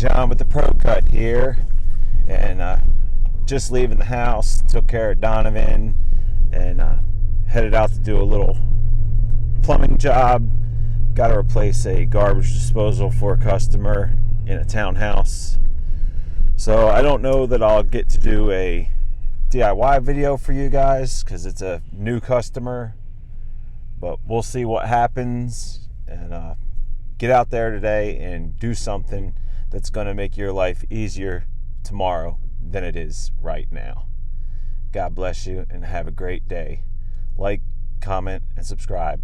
John with TheProCut here, and just leaving the house. Took care of Donovan and headed out to do a little plumbing job. Got to replace a garbage disposal for a customer in a townhouse. So I don't know that I'll get to do a DIY video for you guys because it's a new customer, but we'll see what happens. And get out there today and do something that's going to make your life easier tomorrow than it is right now. God bless you and have a great day. Like, comment, and subscribe.